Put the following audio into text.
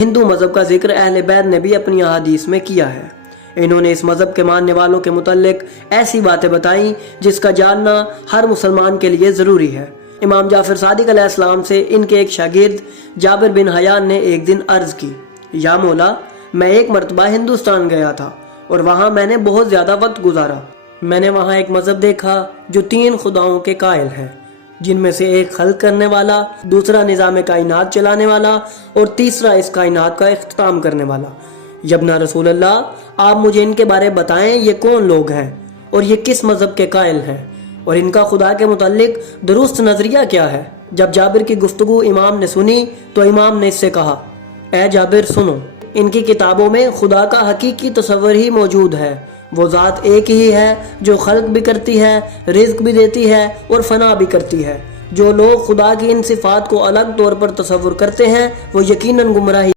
हिंदू मज़हब का जिक्र अहले बैत ने भी अपनी अहादीस में किया है। इन्होंने इस मज़हब के मानने वालों के मुतल्लिक ऐसी बातें बताई जिसका जानना हर मुसलमान के लिए ज़रूरी है। इमाम जाफ़र सादिक अलैहिस्सलाम से इनके एक शागिर्द जाबिर बिन हयान ने एक दिन अर्ज़ की, या मौला, मैं एक मरतबा हिंदुस्तान गया था और वहाँ मैंने बहुत ज़्यादा वक्त गुजारा। मैंने वहाँ एक मज़हब देखा जो 3 खुदाओं के कायल है, जिनमें से एक खल्क करने वाला, दूसरा निज़ाम कायनात चलाने वाला और तीसरा इस कायनात का इख्तिताम करने वाला। यब्ना रसूल अल्लाह, आप मुझे इनके बारे बताएं, ये कौन लोग हैं और ये किस मज़हब के कायल हैं और इनका खुदा के मुताल्लिक दुरुस्त नज़रिया क्या है। जब जाबिर की गुफ्तगू इमाम ने सुनी तो इमाम ने इससे कहा, ए जाबिर सुनो, इनकी किताबों में खुदा का हकीकी तस्वर ही मौजूद है। वो ज़ात एक ही है जो खल्क भी करती है, रिज़्क भी देती है और फना भी करती है। जो लोग खुदा की इन सिफ़ात को अलग तौर पर तस्वुर करते हैं वो यकीनन गुमराही